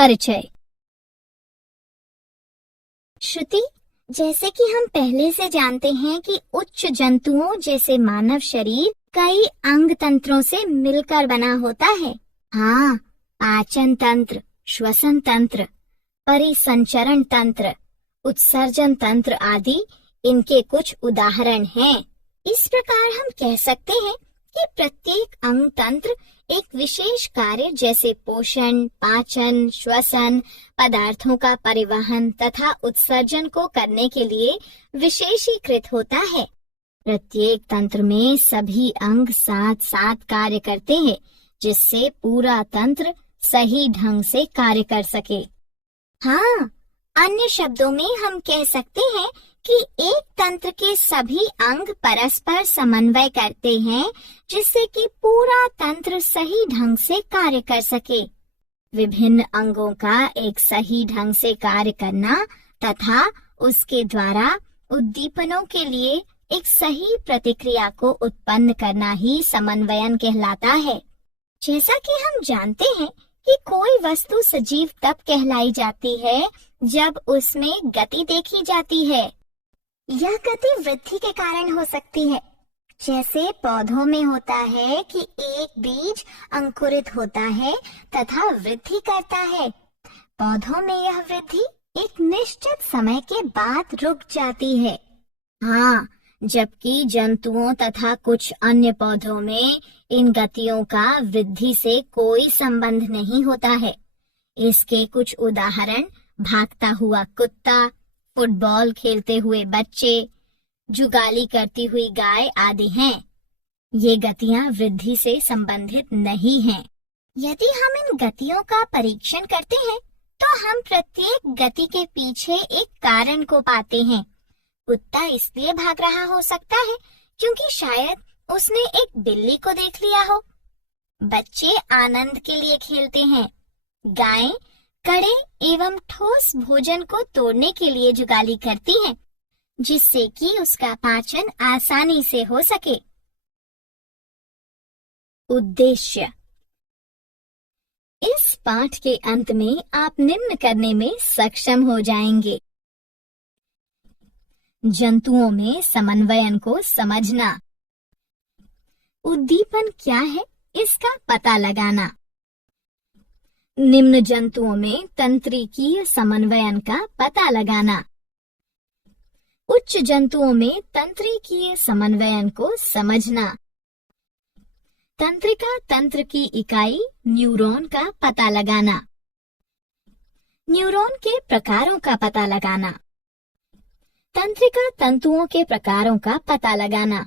परिचय। श्रुति, जैसे कि हम पहले से जानते हैं कि उच्च जंतुओं जैसे मानव शरीर कई अंग तंत्रों से मिलकर बना होता है। हाँ, पाचन तंत्र, श्वसन तंत्र, परिसंचरण तंत्र, उत्सर्जन तंत्र आदि इनके कुछ उदाहरण हैं। इस प्रकार हम कह सकते हैं कि प्रत्येक अंग तंत्र एक विशेष कार्य जैसे पोषण, पाचन, श्वसन, पदार्थों का परिवहन तथा उत्सर्जन को करने के लिए विशेषीकृत होता है। प्रत्येक तंत्र में सभी अंग साथ साथ कार्य करते हैं, जिससे पूरा तंत्र सही ढंग से कार्य कर सके। हाँ, अन्य शब्दों में हम कह सकते हैं कि एक तंत्र के सभी अंग परस्पर समन्वय करते हैं, जिससे कि पूरा तंत्र सही ढंग से कार्य कर सके। विभिन्न अंगों का एक सही ढंग से कार्य करना तथा उसके द्वारा उद्दीपनों के लिए एक सही प्रतिक्रिया को उत्पन्न करना ही समन्वयन कहलाता है। जैसा कि हम जानते हैं कि कोई वस्तु सजीव तब कहलाई जाती है जब उसमें गति देखी जाती है। यह गति वृद्धि के कारण हो सकती है, जैसे पौधों में होता है कि एक बीज अंकुरित होता है तथा वृद्धि करता है। पौधों में यह वृद्धि एक निश्चित समय के बाद रुक जाती है। हाँ, जबकि जंतुओं तथा कुछ अन्य पौधों में इन गतियों का वृद्धि से कोई संबंध नहीं होता है। इसके कुछ उदाहरण भागता हुआ कुत्ता, फुटबॉल खेलते हुए बच्चे, जुगाली करती हुई गाय आदि हैं। ये गतियां वृद्धि से संबंधित नहीं हैं। यदि हम इन गतियों का परीक्षण करते हैं, तो हम प्रत्येक गति के पीछे एक कारण को पाते हैं। कुत्ता इसलिए भाग रहा हो सकता है क्योंकि शायद उसने एक बिल्ली को देख लिया हो। बच्चे आनंद के लिए खेलते हैं। गायें कड़े एवं ठोस भोजन को तोड़ने के लिए जुगाली करती हैं, जिससे कि उसका पाचन आसानी से हो सके। उद्देश्य। इस पाठ के अंत में आप निम्न करने में सक्षम हो जाएंगे। जंतुओं में समन्वयन को समझना। उद्दीपन क्या है, इसका पता लगाना। निम्न जंतुओं में तंत्रिकीय समन्वयन का पता लगाना। उच्च जंतुओं में तंत्रिकीय समन्वयन को समझना। तंत्रिका तंत्र की इकाई न्यूरॉन का पता लगाना। न्यूरॉन के प्रकारों का पता लगाना। तंत्रिका तंतुओं के प्रकारों का पता लगाना।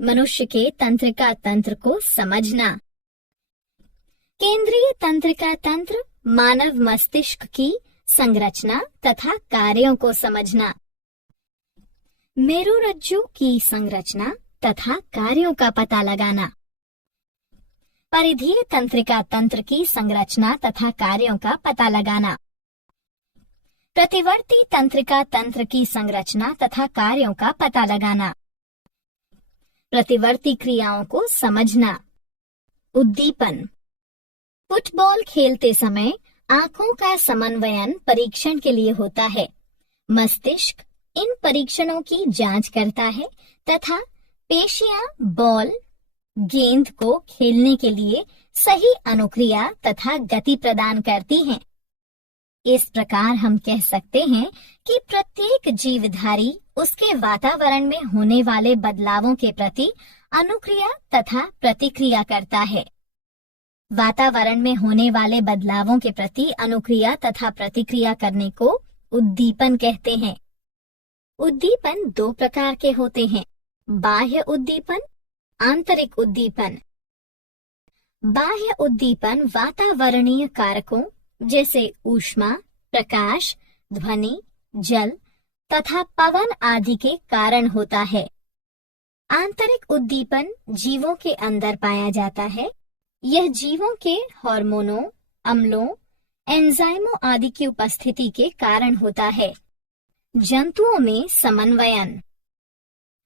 मनुष्य के तंत्रिका तंत्र को समझना। केंद्रीय तंत्रिका तंत्र मानव मस्तिष्क की संरचना तथा कार्यों को समझना। मेरुरज्जु की संरचना तथा कार्यों का पता लगाना। परिधीय तंत्रिका तंत्र की संरचना तथा कार्यों का पता लगाना। प्रतिवर्ती तंत्रिका तंत्र की संरचना तथा कार्यों का पता लगाना। प्रतिवर्ती क्रियाओं को समझना। उद्दीपन। फुटबॉल खेलते समय आंखों का समन्वयन परीक्षण के लिए होता है। मस्तिष्क इन परीक्षणों की जांच करता है तथा पेशियां बॉल, गेंद को खेलने के लिए सही अनुक्रिया तथा गति प्रदान करती हैं। इस प्रकार हम कह सकते हैं कि प्रत्येक जीवधारी उसके वातावरण में होने वाले बदलावों के प्रति अनुक्रिया तथा प्रतिक्रिया करता है। वातावरण में होने वाले बदलावों के प्रति अनुक्रिया तथा प्रतिक्रिया करने को उद्दीपन कहते हैं। उद्दीपन दो प्रकार के होते हैं, बाह्य उद्दीपन, आंतरिक उद्दीपन। बाह्य उद्दीपन वातावरणीय कारकों जैसे ऊष्मा, प्रकाश, ध्वनि, जल तथा पवन आदि के कारण होता है। आंतरिक उद्दीपन जीवों के अंदर पाया जाता है। यह जीवों के हार्मोनों, अम्लों, एंजाइमों आदि की उपस्थिति के कारण होता है। जंतुओं में समन्वयन।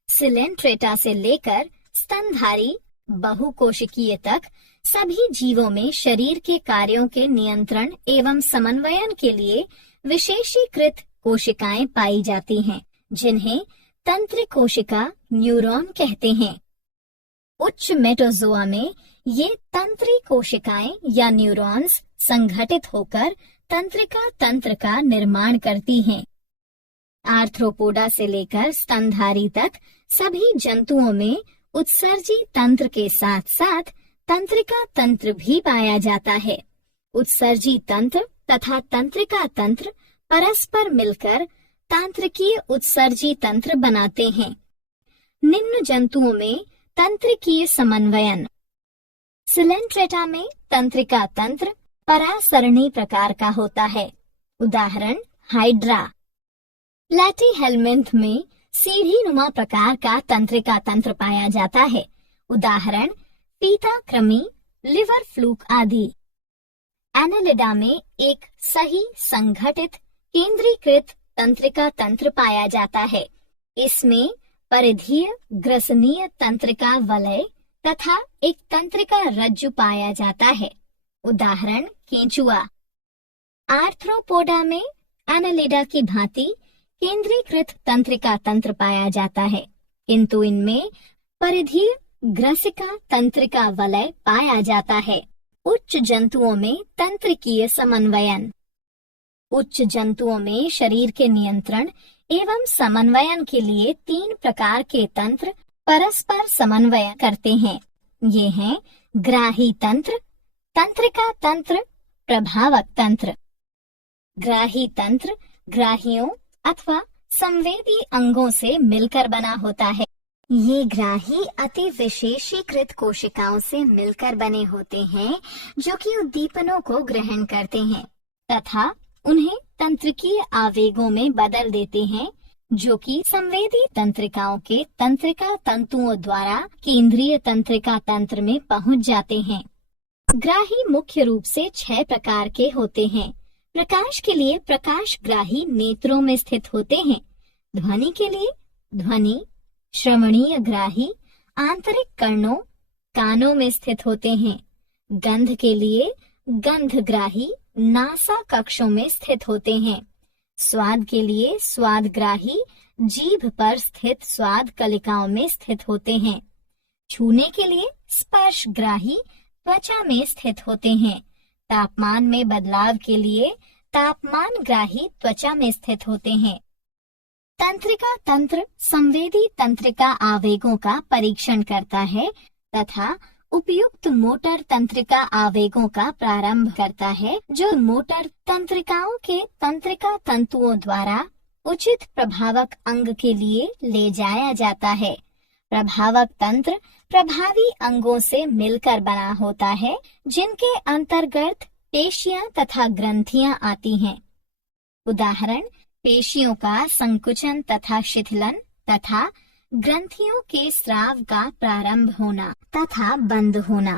सिलेंट्रेटा से लेकर स्तनधारी बहुकोशिकीय तक सभी जीवों में शरीर के कार्यों के नियंत्रण एवं समन्वयन के लिए विशेषीकृत कोशिकाएं पाई जाती हैं, जिन्हें तंत्रिक कोशिका न्यूरॉन कहते हैं। उच्च मेटोजोआ में ये तंत्रिक कोशिकाएं या न्यूरॉन्स संगठित होकर तंत्रिका तंत्र का निर्माण करती हैं। आर्थ्रोपोडा से लेकर स्तनधारी तक सभी जंतुओं में उत्सर्जी तंत्र के साथ साथ तंत्रिका तंत्र भी पाया जाता है। उत्सर्जी तंत्र तथा तंत्रिका तंत्र परस्पर मिलकर तांत्रिकीय उत्सर्जी तंत्र बनाते हैं। निम्न जंतुओं में तंत्रिकीय समन्वयन। सिलेंट्रेटा में तंत्रिका तंत्र परासरणी प्रकार का होता है। उदाहरण हाइड्रा। प्लैटीहेलमिंथ में सीढ़ी नुमा प्रकार का तंत्रिका तंत्र पाया जाता है। उदाहरण पीता कृमि, लिवर फ्लूक आदि। एनालिडा में एक सही संगठित केंद्रीकृत तंत्रिका तंत्र पाया जाता है। इसमें परिधीय ग्रसनीय तंत्रिका वलय तथा एक तंत्रिका रज्जु पाया जाता है। उदाहरण केंचुआ। आर्थ्रोपोडा में एनालिडा की भांति केंद्रीकृत तंत्रिका तंत्र पाया जाता है, किंतु इनमें परिधीय ग्रसिका तंत्रिका वलय पाया जाता है। उच्च जंतुओं में तंत्रिकीय समन्वयन। उच्च जंतुओं में शरीर के नियंत्रण एवं समन्वयन के लिए 3 प्रकार के तंत्र परस्पर समन्वय करते हैं। ये हैं ग्राही तंत्र, तंत्रिका तंत्र, प्रभावक तंत्र। ग्राही तंत्र ग्राहियों अथवा संवेदी अंगों से मिलकर बना होता है। ये ग्राही अति विशेषीकृत कोशिकाओं से मिलकर बने होते हैं, जो कि उद्दीपनों को ग्रहण करते हैं तथा उन्हें तंत्रिकीय आवेगों में बदल देते हैं, जो कि संवेदी तंत्रिकाओं के तंत्रिका तंतुओं द्वारा केंद्रीय तंत्रिका तंत्र में पहुंच जाते हैं। ग्राही मुख्य रूप से 6 प्रकार के होते हैं। प्रकाश के लिए प्रकाश ग्राही नेत्रों में स्थित होते हैं। ध्वनि के लिए ध्वनि श्रवणीय ग्राही आंतरिक कर्णों कानों में स्थित होते हैं। गंध के लिए गंध ग्राही नासा कक्षों में स्थित होते हैं। स्वाद के लिए स्वाद ग्राही जीभ पर स्थित स्वाद कलिकाओं में स्थित होते हैं। छूने के लिए स्पर्श ग्राही त्वचा में स्थित होते हैं। तापमान में बदलाव के लिए तापमान ग्राही त्वचा में स्थित होते हैं। तंत्रिका तंत्र संवेदी तंत्रिका आवेगों का परीक्षण करता है तथा उपयुक्त मोटर तंत्रिका आवेगों का प्रारंभ करता है, जो मोटर तंत्रिकाओं के तंत्रिका तंतुओं द्वारा उचित प्रभावक अंग के लिए ले जाया जाता है। प्रभावक तंत्र प्रभावी अंगों से मिलकर बना होता है, जिनके अंतर्गत पेशियां तथा ग्रंथियां आती हैं। उदाहरण पेशियों का संकुचन तथा शिथिलन तथा ग्रंथियों के स्राव का प्रारंभ होना तथा बंद होना।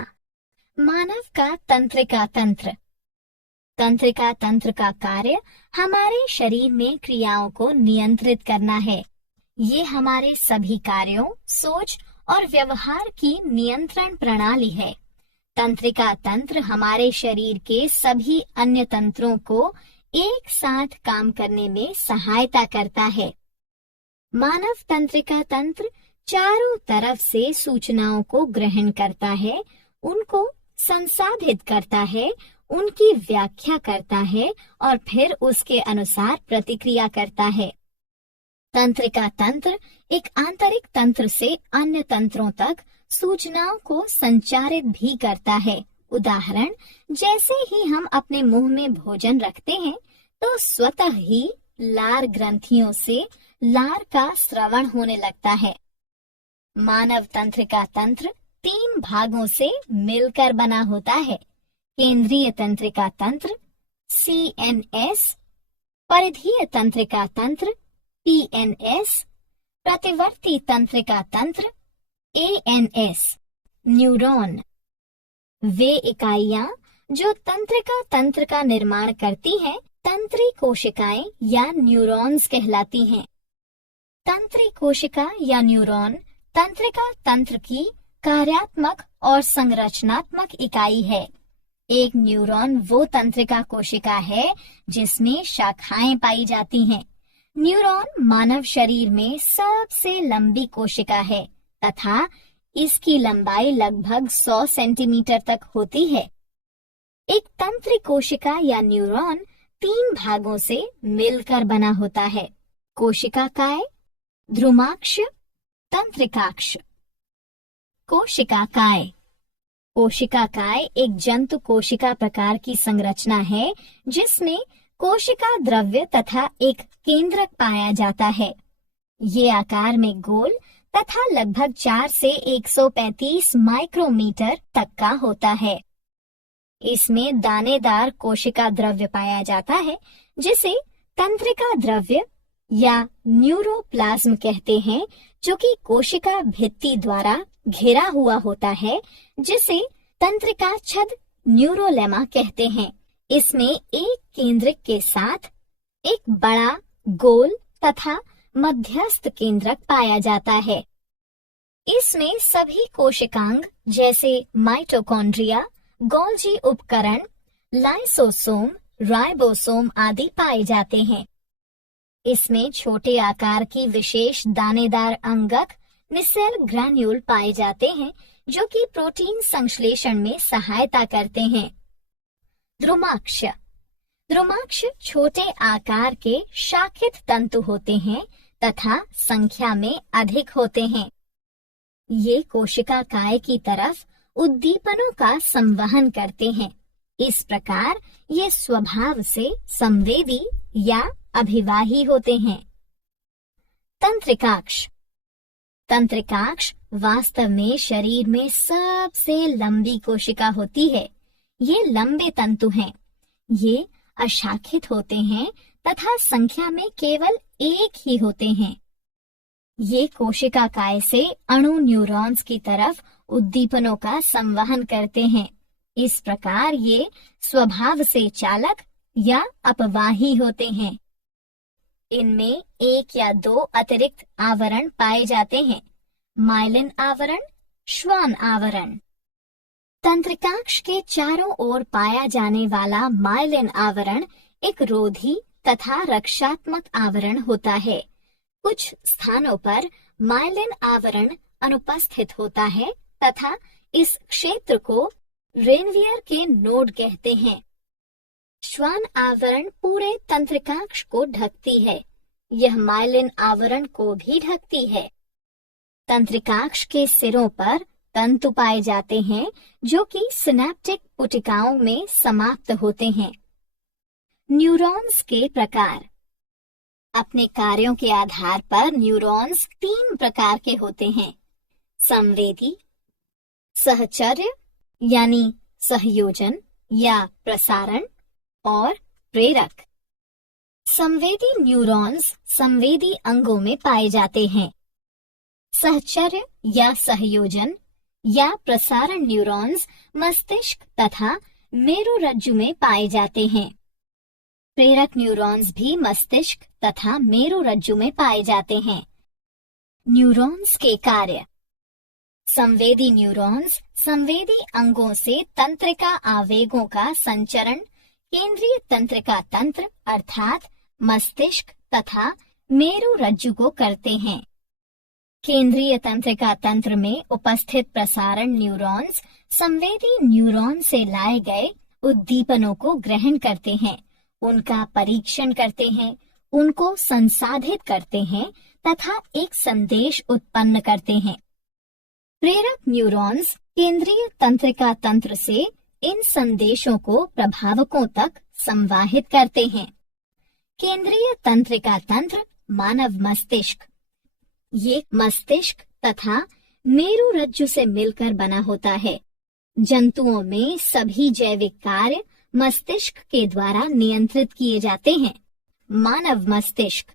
मानव का तंत्रिका तंत्र। तंत्रिका तंत्र का कार्य हमारे शरीर में क्रियाओं को नियंत्रित करना है। ये हमारे सभी कार्यों, सोच और व्यवहार की नियंत्रण प्रणाली है। तंत्रिका तंत्र हमारे शरीर के सभी अन्य तंत्रों को एक साथ काम करने में सहायता करता है। मानव तंत्रिका तंत्र चारों तरफ से सूचनाओं को ग्रहण करता है, उनको संसाधित करता है, उनकी व्याख्या करता है और फिर उसके अनुसार प्रतिक्रिया करता है। तंत्रिका तंत्र एक आंतरिक तंत्र से अन्य तंत्रों तक सूचनाओं को संचारित भी करता है। उदाहरण जैसे ही हम अपने मुंह में भोजन रखते हैं तो स्वतः ही लार ग्रंथियों से लार का स्रवण होने लगता है। मानव तंत्रिका तंत्र 3 भागों से मिलकर बना होता है। केंद्रीय तंत्रिका तंत्र CNS, परिधीय तंत्रिका तंत्र PNS, प्रतिवर्ती तंत्रिका तंत्र ANS। न्यूरॉन वे इकाइयां जो तंत्रिका तंत्र का निर्माण करती हैं, तंत्री कोशिकाएं या न्यूरॉन्स कहलाती हैं। तंत्री कोशिका या न्यूरॉन तंत्रिका तंत्र की कार्यात्मक और संरचनात्मक इकाई है। एक न्यूरॉन वो तंत्रिका कोशिका है जिसमें शाखाएं पाई जाती हैं। न्यूरॉन मानव शरीर में सबसे लंबी कोशिका है तथा इसकी लंबाई लगभग 100 सेंटीमीटर तक होती है। एक तंत्रिक कोशिका या न्यूरॉन 3 भागों से मिलकर बना होता है। कोशिकाकाय, ध्रुमाक्ष, तंत्रिकाक्ष। कोशिकाकाय। कोशिकाकाय एक जंतु कोशिका प्रकार की संरचना है जिसमें कोशिका द्रव्य तथा एक केंद्रक पाया जाता है। ये आकार में गोल तथा लगभग 4 से 135 माइक्रोमीटर तक का होता है। इसमें दानेदार कोशिका द्रव्य पाया जाता है जिसे तंत्रिका द्रव्य या न्यूरोप्लाज्म कहते हैं, जो कि कोशिका भित्ति द्वारा घेरा हुआ होता है, जिसे तंत्रिका छद न्यूरोलेमा कहते हैं। इसमें एक केंद्रक के साथ एक बड़ा गोल तथा मध्यस्थ केंद्रक पाया जाता है। इसमें सभी कोशिकांग जैसे माइटोकॉन्ड्रिया, गोल्जी उपकरण, लाइसोसोम, राइबोसोम आदि पाए जाते हैं। इसमें छोटे आकार की विशेष दानेदार अंगक निसेल ग्रैन्यूल पाए जाते हैं जो कि प्रोटीन संश्लेषण में सहायता करते हैं। ध्रुमाक्ष। ध्रुमाक्ष छोटे आकार के शाखित तंतु होते हैं तथा संख्या में अधिक होते हैं। ये कोशिकाकाय की तरफ उद्दीपनों का संवहन करते हैं। इस प्रकार ये स्वभाव से संवेदी या अभिवाही होते हैं। तंत्रिकाक्ष। तंत्रिकाक्ष वास्तव में शरीर में सबसे लंबी कोशिका होती है। ये लंबे तंतु हैं। ये अशाखित होते हैं तथा संख्या में केवल एक ही होते हैं। ये कोशिकाकाय से अणु न्यूरॉन्स की तरफ उद्दीपनों का संवहन करते हैं। इस प्रकार ये स्वभाव से चालक या अपवाही होते हैं। इनमें 1 या 2 अतिरिक्त आवरण पाए जाते हैं। माइलिन आवरण, श्वान आवरण। तंत्रिकाक्ष के चारों ओर पाया जाने वाला माइलिन आवरण एक रोधी तथा रक्षात्मक आवरण होता है। कुछ स्थानों पर माइलिन आवरण अनुपस्थित होता है तथा इस क्षेत्र को रेनवियर के नोड कहते हैं। श्वान आवरण पूरे तंत्रिकाक्ष को ढकती है। यह माइलिन आवरण को भी ढकती है। तंत्रिकाक्ष के सिरों पर तंतु पाए जाते हैं जो कि सिनेप्टिक पुटिकाओं में समाप्त होते हैं। न्यूरॉन्स के प्रकार। अपने कार्यों के आधार पर न्यूरॉन्स 3 प्रकार के होते हैं। संवेदी, सहचर्य यानी सहयोजन या प्रसारण, और प्रेरक। संवेदी न्यूरॉन्स संवेदी अंगों में पाए जाते हैं। सहचर्य या सहयोजन या प्रसारण न्यूरॉन्स मस्तिष्क तथा मेरुरज्जु में पाए जाते हैं। प्रेरक न्यूरॉन्स भी मस्तिष्क तथा मेरुरज्जु में पाए जाते हैं। न्यूरॉन्स के कार्य। संवेदी न्यूरॉन्स संवेदी अंगों से तंत्रिका आवेगों का संचरण केंद्रीय तंत्रिका तंत्र अर्थात मस्तिष्क तथा मेरुरज्जु को करते हैं। केंद्रीय तंत्रिका तंत्र में उपस्थित प्रसारण न्यूरॉन्स संवेदी न्यूरॉन से लाए गए उद्दीपनों को ग्रहण करते हैं, उनका परीक्षण करते हैं, उनको संसाधित करते हैं तथा एक संदेश उत्पन्न करते हैं। प्रेरक न्यूरॉन्स केंद्रीय तंत्रिका तंत्र से इन संदेशों को प्रभावकों तक संवाहित करते हैं। केंद्रीय तंत्रिका तंत्र मानव मस्तिष्क। ये मस्तिष्क तथा मेरुरज्जु से मिलकर बना होता है। जंतुओं में सभी जैविक कार्य मस्तिष्क के द्वारा नियंत्रित किए जाते हैं। मानव मस्तिष्क।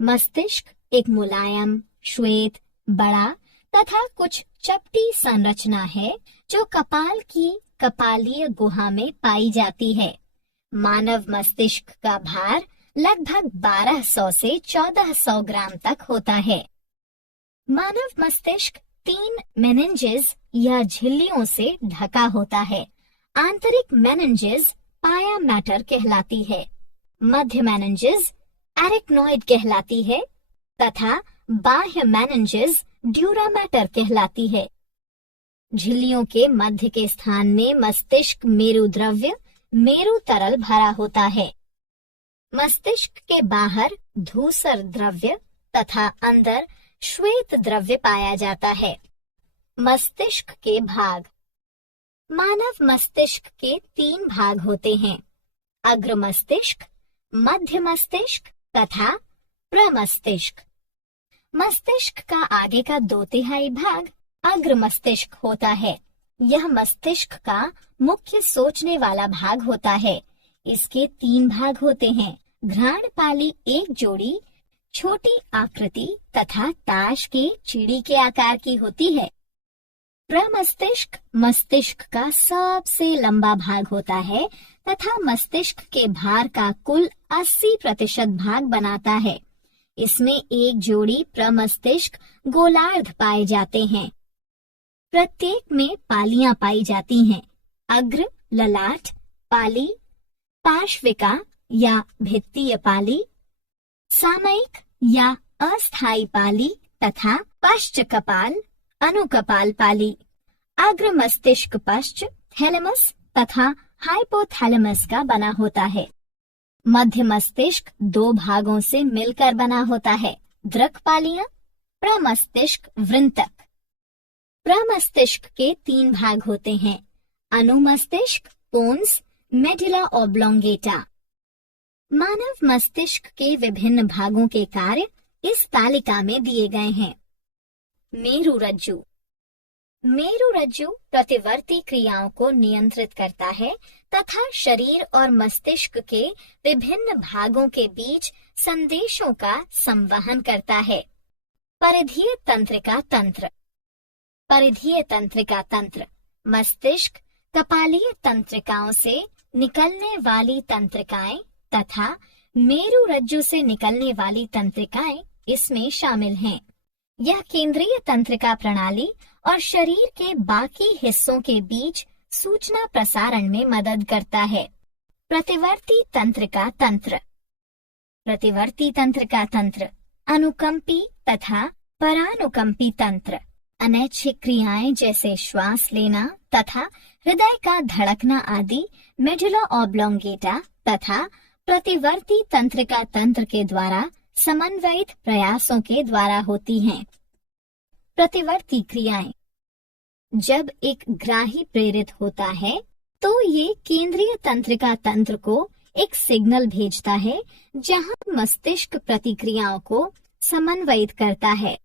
मस्तिष्क एक मुलायम, श्वेत, बड़ा तथा कुछ चपटी संरचना है जो कपाल की कपालीय गुहा में पाई जाती है। मानव मस्तिष्क का भार लगभग 1200 से 1400 ग्राम तक होता है। मानव मस्तिष्क 3 मेनिंजेस या झिल्लियों से ढका होता है। आंतरिक मेनिंजेस पाया मैटर कहलाती है, मध्य मेनिंजेस एरिक्नॉइड कहलाती है तथा बाह्य मेनिंजेस ड्यूरा मैटर कहलाती है। झिल्लियों के मध्य के स्थान में मस्तिष्क मेरु द्रव्य मेरु तरल भरा होता है। मस्तिष्क के बाहर धूसर द्रव्य तथा अंदर श्वेत द्रव्य पाया जाता है। मस्तिष्क के भाग। मानव मस्तिष्क के 3 भाग होते हैं, अग्र मस्तिष्क, मध्य मस्तिष्क तथा प्रमस्तिष्क। मस्तिष्क का आगे का 2/3 भाग अग्र मस्तिष्क होता है। यह मस्तिष्क का मुख्य सोचने वाला भाग होता है। इसके 3 भाग होते हैं, घ्राणपाली एक जोड़ी छोटी आकृति तथा ताश के चिड़ी के आकार की होती है। प्रमस्तिष्क मस्तिष्क का सबसे लंबा भाग होता है तथा मस्तिष्क के भार का कुल 80% भाग बनाता है। इसमें एक जोड़ी प्रमस्तिष्क गोलार्ध पाए जाते हैं। प्रत्येक में पालियां पाई जाती हैं, अग्र, ललाट, पाली, पार्श्विका या भित्तीय पाली, सामयिक या अस्थायी पाली तथा पश्च कपाल, अनुकपाल पाली। अग्र मस्तिष्क पश्च, थैलेमस तथा हाइपोथैलेमस का बना होता है। मध्य मस्तिष्क 2 भागों से मिलकर बना होता है, दृक् पालियां, प्रमस्तिष्क वृंतक। प्रमस्तिष्क के 3 भाग होते हैं, अनुमस्तिष्क, पोन्स, मेडुला ऑब्लोंगेटा। मानव मस्तिष्क के विभिन्न भागों के कार्य इस तालिका में दिए गए हैं। मेरुरज्जु। मेरुरज्जु प्रतिवर्ती क्रियाओं को नियंत्रित करता है तथा शरीर और मस्तिष्क के विभिन्न भागों के बीच संदेशों का संवहन करता है। परिधीय तंत्रिका तंत्र। परिधीय तंत्रिका तंत्र मस्तिष्क, कपालीय तंत्रिकाओं से निकलने वाली तंत्रिकाएं तथा मेरुरज्जु से निकलने वाली तंत्रिकाएं इसमें शामिल हैं। यह केंद्रीय तंत्रिका प्रणाली और शरीर के बाकी हिस्सों के बीच सूचना प्रसारण में मदद करता है। प्रतिवर्ती तंत्रिका तंत्र। प्रतिवर्ती तंत्रिका तंत्र अनुकंपी तथा परानुकंपी तंत्र अनैच्छिक क्रियाएं जैसे श्वास लेना तथा हृदय का धड़कना आदि मेडुला ऑब्लोंगेटा तथा प्रतिवर्ती तंत्रिका तंत्र के द्वारा समन्वयित प्रयासों के द्वारा होती हैं। प्रतिवर्ती क्रियाएं। जब एक ग्राही प्रेरित होता है तो ये केंद्रीय तंत्रिका तंत्र को एक सिग्नल भेजता है जहां मस्तिष्क प्रतिक्रियाओं को समन्वयित करता है।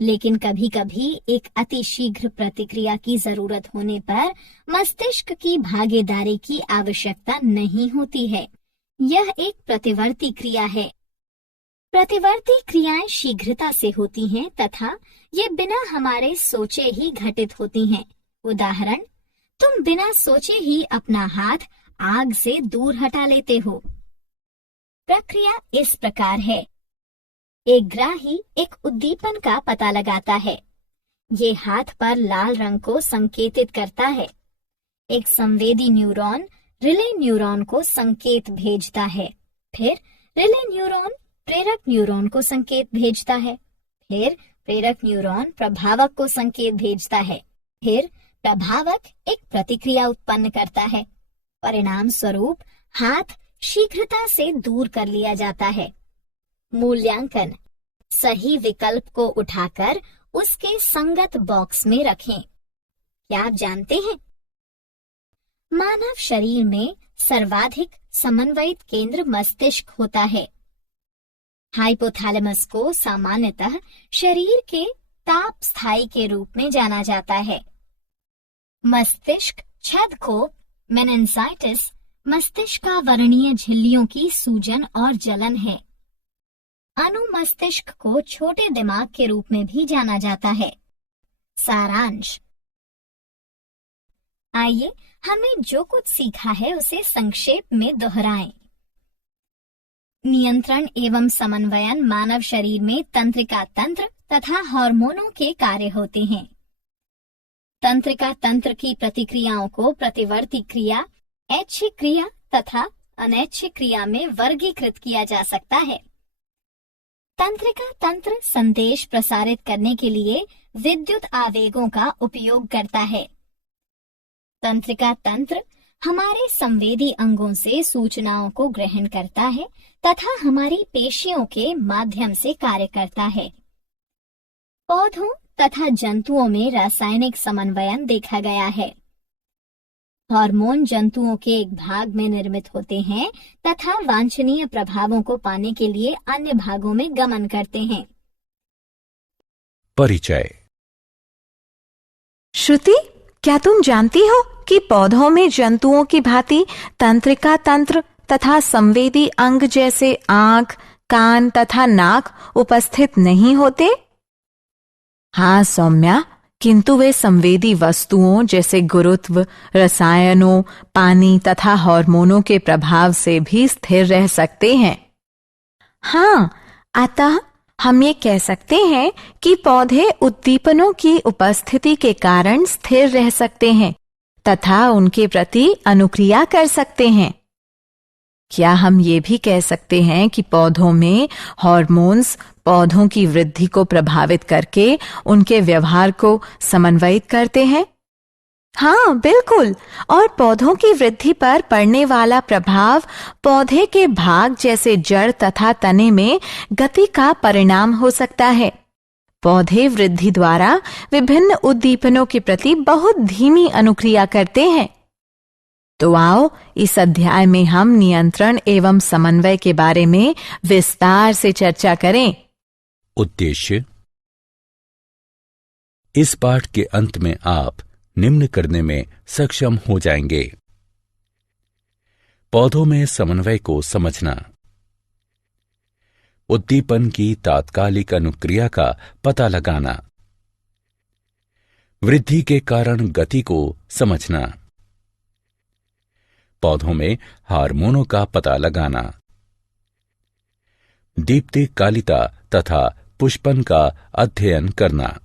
लेकिन कभी कभी एक अतिशीघ्र प्रतिक्रिया की जरूरत होने पर मस्तिष्क की भागीदारी की आवश्यकता नहीं होती है। यह एक प्रतिवर्ती क्रिया है। प्रतिवर्ती क्रियाएं शीघ्रता से होती हैं तथा ये बिना हमारे सोचे ही घटित होती हैं। उदाहरण, तुम बिना सोचे ही अपना हाथ आग से दूर हटा लेते हो। प्रक्रिया इस प्रकार है। एक ग्राही एक उद्दीपन का पता लगाता है। ये हाथ पर लाल रंग को संकेतित करता है। एक संवेदी न्यूरॉन रिले न्यूरॉन को संकेत भेजता है। फिर रिले न्यूरॉन प्रेरक न्यूरॉन को संकेत भेजता है। फिर प्रेरक न्यूरॉन प्रभावक को संकेत भेजता है। फिर प्रभावक एक प्रतिक्रिया उत्पन्न करता है। परिणाम स्वरूप हाथ शीघ्रता से दूर कर लिया जाता है। मूल्यांकन। सही विकल्प को उठाकर उसके संगत बॉक्स में रखें। क्या आप जानते हैं? मानव शरीर में सर्वाधिक समन्वयित केंद्र मस्तिष्क होता है। हाइपोथैलेमस को सामान्यतः शरीर के ताप स्थायी के रूप में जाना जाता है। मस्तिष्क छेदकोप मेनिन्जाइटिस मस्तिष्कावरणीय झिल्लियों की सूजन और जलन है। अनुमस्तिष्क को छोटे दिमाग के रूप में भी जाना जाता है। सारांश। आइए हमने जो कुछ सीखा है उसे संक्षेप में दोहराएं। नियंत्रण एवं समन्वयन मानव शरीर में तंत्रिका तंत्र तथा हार्मोनों के कार्य होते हैं। तंत्रिका तंत्र की प्रतिक्रियाओं को प्रतिवर्ती क्रिया, ऐच्छिक क्रिया तथा अनैच्छिक क्रिया में वर्गीकृत किया जा सकता है। तंत्रिका तंत्र संदेश प्रसारित करने के लिए विद्युत आवेगों का उपयोग करता है। तंत्रिका तंत्र हमारे संवेदी अंगों से सूचनाओं को ग्रहण करता है तथा हमारी पेशियों के माध्यम से कार्य करता है। पौधों तथा जंतुओं में रासायनिक समन्वयन देखा गया है। हार्मोन जंतुओं के एक भाग में निर्मित होते हैं तथा वांछनीय प्रभावों को पाने के लिए अन्य भागों में गमन करते हैं। परिचय। श्रुति, क्या तुम जानती हो कि पौधों में जंतुओं की भांति तंत्रिका तंत्र तथा संवेदी अंग जैसे आंख, कान तथा नाक उपस्थित नहीं होते? हाँ सौम्या, किंतु वे संवेदी वस्तुओं जैसे गुरुत्व, रसायनों, पानी तथा हार्मोनों के प्रभाव से भी स्थिर रह सकते हैं। हाँ, अतः हम ये कह सकते हैं कि पौधे उद्दीपनों की उपस्थिति के कारण स्थिर रह सकते हैं तथा उनके प्रति अनुक्रिया कर सकते हैं। क्या हम ये भी कह सकते हैं कि पौधों में हार्मोन्स पौधों की वृद्धि को प्रभावित करके उनके व्यवहार को समन्वयित करते हैं? हाँ बिल्कुल, और पौधों की वृद्धि पर पड़ने वाला प्रभाव पौधे के भाग जैसे जड़ तथा तने में गति का परिणाम हो सकता है। पौधे वृद्धि द्वारा विभिन्न उद्दीपनों के प्रति बहुत धीमी अनुक्रिया करते हैं। तो आओ इस अध्याय में हम नियंत्रण एवं समन्वय के बारे में विस्तार से चर्चा करें। उद्देश्य। इस पाठ के अंत में आप निम्न करने में सक्षम हो जाएंगे: पौधों में समन्वय को समझना, उद्दीपन की तात्कालिक अनुक्रिया का पता लगाना, वृद्धि के कारण गति को समझना, पौधों में हार्मोनों का पता लगाना, दीप्तिकालिता तथा पुष्पन का अध्ययन करना,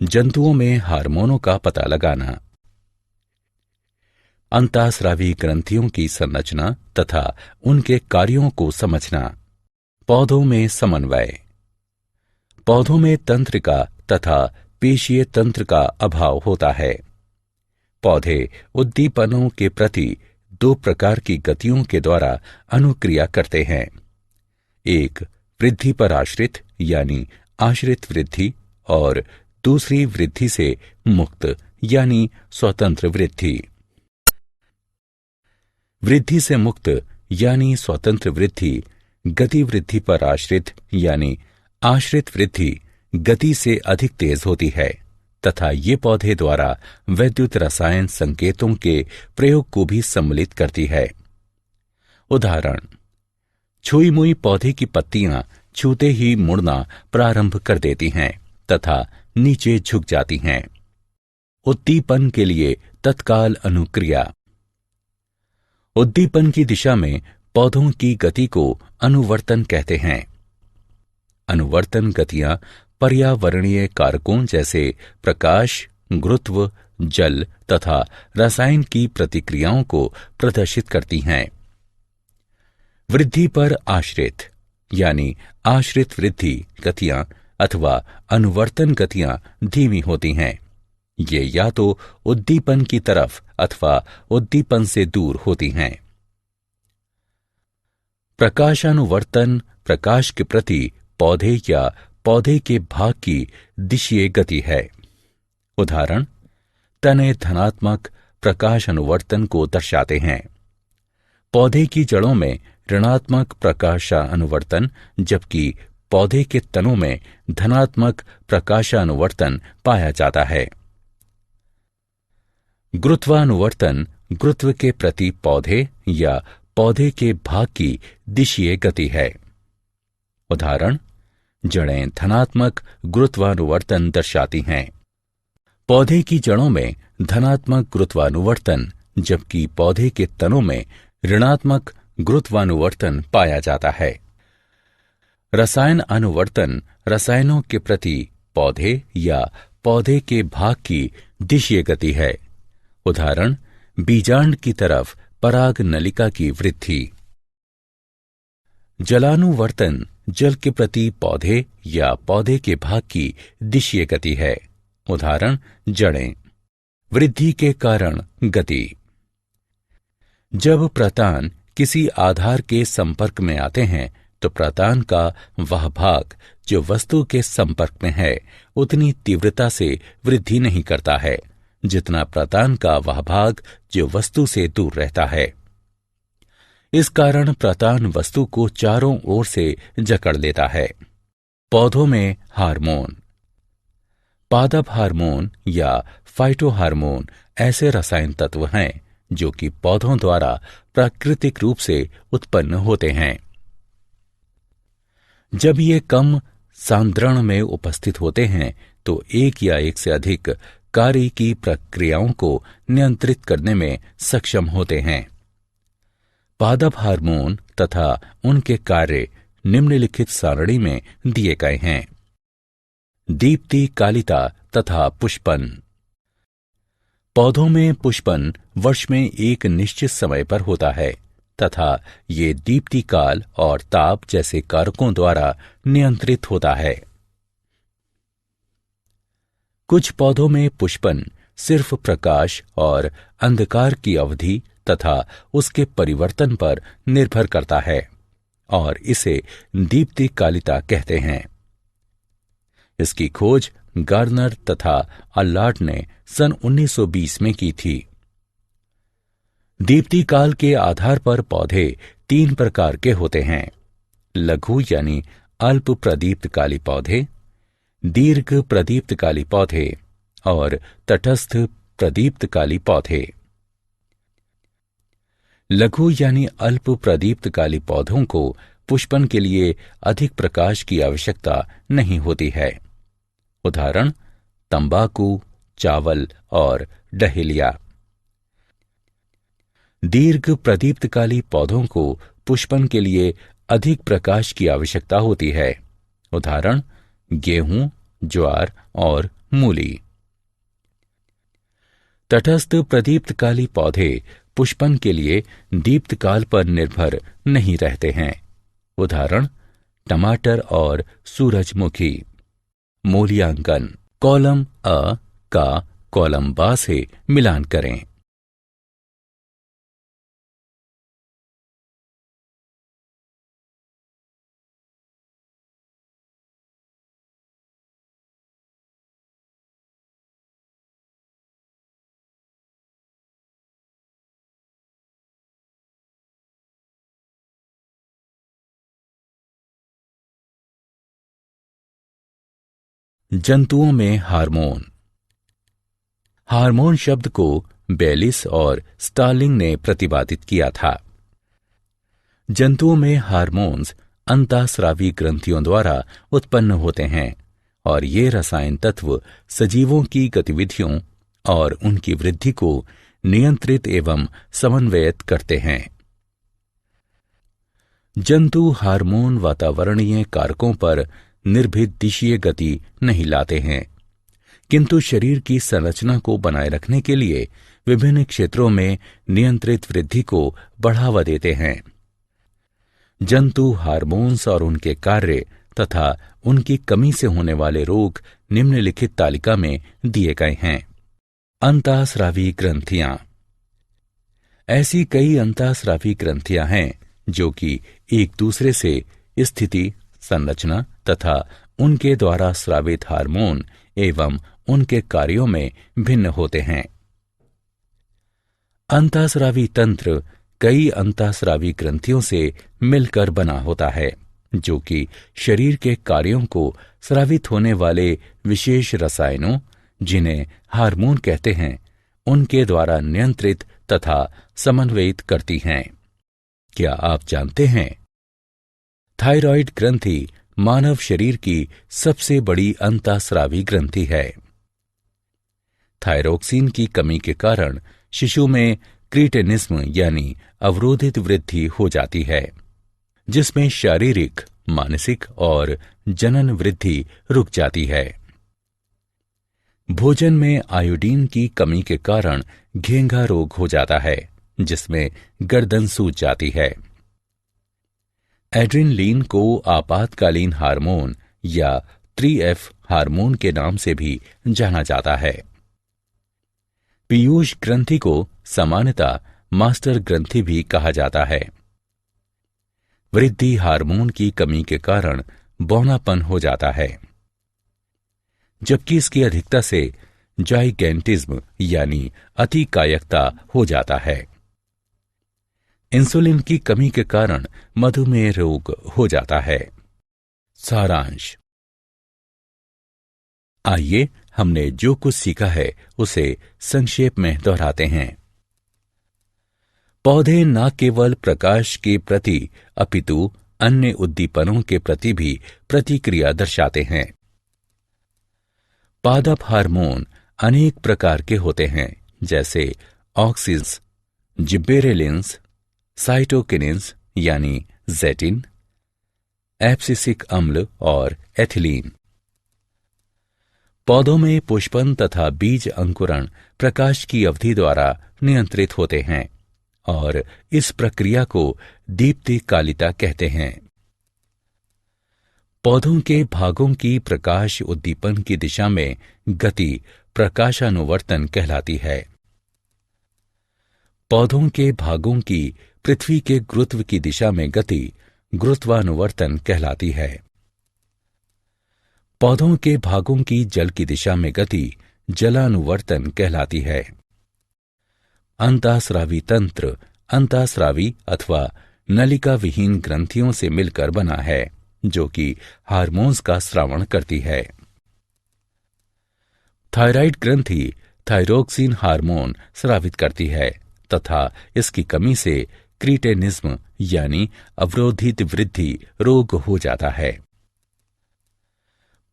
जंतुओं में हार्मोनों का पता लगाना, अंतःस्रावी ग्रंथियों की संरचना तथा उनके कार्यों को समझना, पौधों में समन्वय। पौधों में तंत्रिका तथा पेशीय तंत्र का अभाव होता है। पौधे उद्दीपनों के प्रति दो प्रकार की गतियों के द्वारा अनुक्रिया करते हैं: एक वृद्धि पर आश्रित यानी आश्रित वृद्धि और दूसरी वृद्धि से मुक्त यानी स्वतंत्र वृद्धि। वृद्धि से मुक्त यानी स्वतंत्र वृद्धि गति वृद्धि पर आश्रित यानी आश्रित वृद्धि गति से अधिक तेज होती है तथा ये पौधे द्वारा वैद्युत रसायन संकेतों के प्रयोग को भी सम्मिलित करती है। उदाहरण: छुई मुई पौधे की पत्तियां छूते ही मुड़ना प्रारंभ कर देती हैं तथा नीचे झुक जाती हैं। उद्दीपन के लिए तत्काल अनुक्रिया। उद्दीपन की दिशा में पौधों की गति को अनुवर्तन कहते हैं। अनुवर्तन गतियां पर्यावरणीय कारकों जैसे प्रकाश, गुरुत्व, जल तथा रसायन की प्रतिक्रियाओं को प्रदर्शित करती हैं। वृद्धि पर आश्रित यानी आश्रित वृद्धि गतियां अथवा अनुवर्तन गतियां धीमी होती हैं। ये या तो उद्दीपन की तरफ अथवा उद्दीपन से दूर होती हैं। प्रकाशानुवर्तन प्रकाश के प्रति पौधे या पौधे के भाग की दिशीय गति है। उदाहरण: तने धनात्मक प्रकाश अनुवर्तन को दर्शाते हैं। पौधे की जड़ों में ऋणात्मक प्रकाशानुवर्तन जबकि पौधे के तनों में धनात्मक प्रकाशानुवर्तन पाया जाता है। गुरुत्वानुवर्तन गुरुत्व के प्रति पौधे या पौधे के भाग की दिशीय गति है। उदाहरण: जड़ें धनात्मक गुरुत्वानुवर्तन दर्शाती हैं। पौधे की जड़ों में धनात्मक गुरुत्वानुवर्तन जबकि पौधे के तनों में ऋणात्मक गुरुत्वानुवर्तन पाया जाता है। रसायन अनुवर्तन रसायनों के प्रति पौधे या पौधे के भाग की दिशीय गति है। उदाहरण, बीजांड की तरफ पराग नलिका की वृद्धि। जलानुवर्तन जल के प्रति पौधे या पौधे के भाग की दिशीय गति है। उदाहरण, जड़ें। वृद्धि के कारण गति। जब प्रतान किसी आधार के संपर्क में आते हैं तो प्रतान का वह भाग जो वस्तु के संपर्क में है उतनी तीव्रता से वृद्धि नहीं करता है जितना प्रतान का वह भाग जो वस्तु से दूर रहता है। इस कारण प्रतान वस्तु को चारों ओर से जकड़ लेता है। पौधों में हार्मोन। पादप हार्मोन या फाइटोहार्मोन ऐसे रसायन तत्व हैं जो कि पौधों द्वारा प्राकृतिक रूप से उत्पन्न होते हैं। जब ये कम सांद्रण में उपस्थित होते हैं तो एक या एक से अधिक कार्य की प्रक्रियाओं को नियंत्रित करने में सक्षम होते हैं। पादप हार्मोन तथा उनके कार्य निम्नलिखित सारणी में दिए गए हैं। दीप्ति कालिता तथा पुष्पन। पौधों में पुष्पन वर्ष में एक निश्चित समय पर होता है तथा ये दीप्ति काल और ताप जैसे कारकों द्वारा नियंत्रित होता है। कुछ पौधों में पुष्पन सिर्फ प्रकाश और अंधकार की अवधि तथा उसके परिवर्तन पर निर्भर करता है और इसे दीप्ति कालिता कहते हैं। इसकी खोज गार्नर तथा अल्लार्ट ने सन 1920 में की थी। दीप्ति काल के आधार पर पौधे 3 प्रकार के होते हैं: लघु यानी अल्प प्रदीप्तकाली पौधे, दीर्घ प्रदीप्तकाली पौधे और तटस्थ प्रदीप्तकाली पौधे। लघु यानी अल्प प्रदीप्तकाली पौधों को पुष्पन के लिए अधिक प्रकाश की आवश्यकता नहीं होती है। उदाहरण, तंबाकू, चावल और डहेलिया। दीर्घ प्रदीप्तकाली पौधों को पुष्पन के लिए अधिक प्रकाश की आवश्यकता होती है। उदाहरण, गेहूं, ज्वार और मूली। तटस्थ प्रदीप्तकाली पौधे पुष्पन के लिए दीप्तकाल पर निर्भर नहीं रहते हैं। उदाहरण, टमाटर और सूरजमुखी। मूल्यांकन। कॉलम अ का कॉलम बा से मिलान करें। जंतुओं में हार्मोन। हार्मोन शब्द को बेलिस और स्टार्लिंग ने प्रतिपादित किया था। जंतुओं में हार्मोन्स अंतःस्रावी ग्रंथियों द्वारा उत्पन्न होते हैं और ये रसायन तत्व सजीवों की गतिविधियों और उनकी वृद्धि को नियंत्रित एवं समन्वयित करते हैं। जंतु हार्मोन वातावरणीय कारकों पर निर्भीत दिशीय गति नहीं लाते हैं, किंतु शरीर की संरचना को बनाए रखने के लिए विभिन्न क्षेत्रों में नियंत्रित वृद्धि को बढ़ावा देते हैं। जंतु हार्मोन्स और उनके कार्य तथा उनकी कमी से होने वाले रोग निम्नलिखित तालिका में दिए गए हैं। अंतःस्रावी ग्रंथियां। ऐसी कई अंतःस्रावी ग्रंथियां हैं जो कि एक दूसरे से स्थिति, संरचना तथा उनके द्वारा स्रावित हार्मोन एवं उनके कार्यों में भिन्न होते हैं। अंतःस्रावी तंत्र कई अंतःस्रावी ग्रंथियों से मिलकर बना होता है जो कि शरीर के कार्यों को स्रावित होने वाले विशेष रसायनों, जिन्हें हार्मोन कहते हैं, उनके द्वारा नियंत्रित तथा समन्वयित करती हैं। क्या आप जानते हैं, थायराइड ग्रंथि मानव शरीर की सबसे बड़ी अंतःस्रावी ग्रंथि है। थायरोक्सिन की कमी के कारण शिशु में क्रीटेनिज्म यानी अवरोधित वृद्धि हो जाती है, जिसमें शारीरिक मानसिक और जनन वृद्धि रुक जाती है। भोजन में आयोडीन की कमी के कारण घेंघा रोग हो जाता है, जिसमें गर्दन सूज जाती है। एड्रेनलिन को आपातकालीन हार्मोन या 3F हार्मोन के नाम से भी जाना जाता है। पीयूष ग्रंथि को सामान्यतः मास्टर ग्रंथि भी कहा जाता है। वृद्धि हार्मोन की कमी के कारण बौनापन हो जाता है, जबकि इसकी अधिकता से जाइगेंटिज्म यानी अतिकायकता हो जाता है। इंसुलिन की कमी के कारण मधुमेह रोग हो जाता है। सारांश। आइए हमने जो कुछ सीखा है उसे संक्षेप में दोहराते हैं। पौधे न केवल प्रकाश के प्रति अपितु अन्य उद्दीपनों के प्रति भी प्रतिक्रिया दर्शाते हैं। पादप हार्मोन अनेक प्रकार के होते हैं, जैसे ऑक्सिन्स, जिब्बेरेलिन्स, साइटोकिनिन्स यानी जेटिन, एब्सिसिक अम्ल और एथिलीन। पौधों में पुष्पन तथा बीज अंकुरण प्रकाश की अवधि द्वारा नियंत्रित होते हैं और इस प्रक्रिया को दीप्तिकालिता कहते हैं। पौधों के भागों की प्रकाश उद्दीपन की दिशा में गति प्रकाशानुवर्तन कहलाती है। पौधों के भागों की पृथ्वी के गुरुत्व की दिशा में गति गुरुत्वानुवर्तन कहलाती है। पौधों के भागों की जल की दिशा में गति जलानुवर्तन कहलाती है। अंतःस्रावी तंत्र अंतःस्रावी अथवा नलिका विहीन ग्रंथियों से मिलकर बना है, जो कि हार्मोन्स का स्रावण करती है। थायराइड ग्रंथि थायरोक्सिन हार्मोन स्रावित करती है तथा इसकी कमी से क्रीटेनिज्म यानी अवरोधित वृद्धि रोग हो जाता है।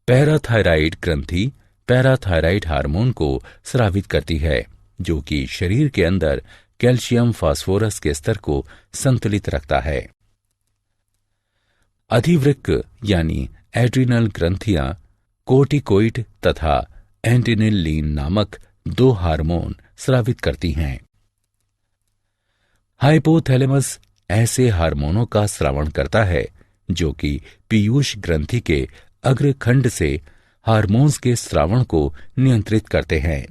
पैराथायराइड ग्रंथि पैराथायराइड हार्मोन को स्रावित करती है, जो कि शरीर के अंदर कैल्शियम फास्फोरस के स्तर को संतुलित रखता है। अधिवृक्क यानी एड्रिनल ग्रंथियां कोर्टिकोइड तथा एंटिनिलीन नामक 2 हार्मोन स्रावित करती हैं। हाइपोथैलेमस ऐसे हार्मोनों का स्रावण करता है जो कि पीयूष ग्रंथि के अग्रखंड से हार्मोन्स के स्रावण को नियंत्रित करते हैं।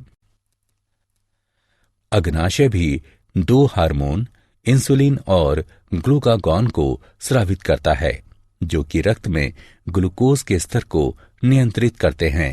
अग्नाशय भी 2 हार्मोन इंसुलिन और ग्लूकागॉन को स्रावित करता है, जो कि रक्त में ग्लूकोज के स्तर को नियंत्रित करते हैं।